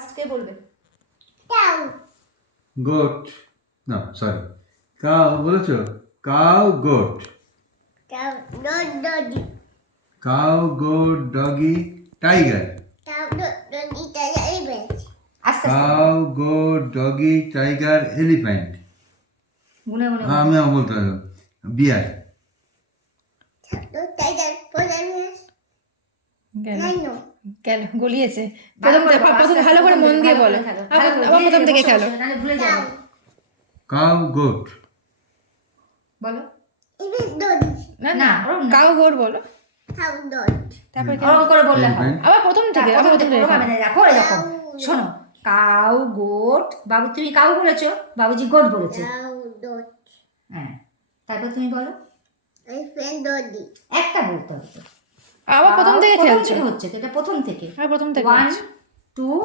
First কে বলবে? cow, goat, no, sorry, cow বলেছো? cow, goat, cow, doggy, cow, goat, doggy, tiger, cow, doggy, elephant, আস্তে আস্তে cow, goat, doggy, tiger, elephant. গুনে গুনে হ্যাঁ আমি বলতে হবে বিয়ার, tiger, polar গেল rhino, গেল গলিয়েছে। ভালো প্রথম করে থেকে বলো, প্রথম আস্তে ভালো আস্তে করে মন দিয়ে ভালো বলো, করে খেলো, আবার ভালো করে, আবার ধীরে প্রথম ধীরে থেকে বসে খেলো। বসে, নাহলে ভুলে যাবে। cow, cow, goat, বলো even doggy, না না, না, ওরম না। কাউ গোর বলো, cow, dog, তারপরে ওরকম করে বললে হবে। Elephant. আবার প্রথম থেকে, আবার প্রথম থেকে ওরকম দেখো এরকম শোনো, কাউ গোট, বাবু তুমি কাউ বলেছো, বাবুজি গোট বলেছে। cow, dog, হ্যাঁ, তারপর তুমি বলো, elephant, doggy, একটা বলতে হবে তো। আবার প্রথম থেকে প্রথম খেলছো, থেকে হচ্ছে তো, এটা প্রথম থেকে। আবার প্রথম থেকে 1 হচ্ছে। 2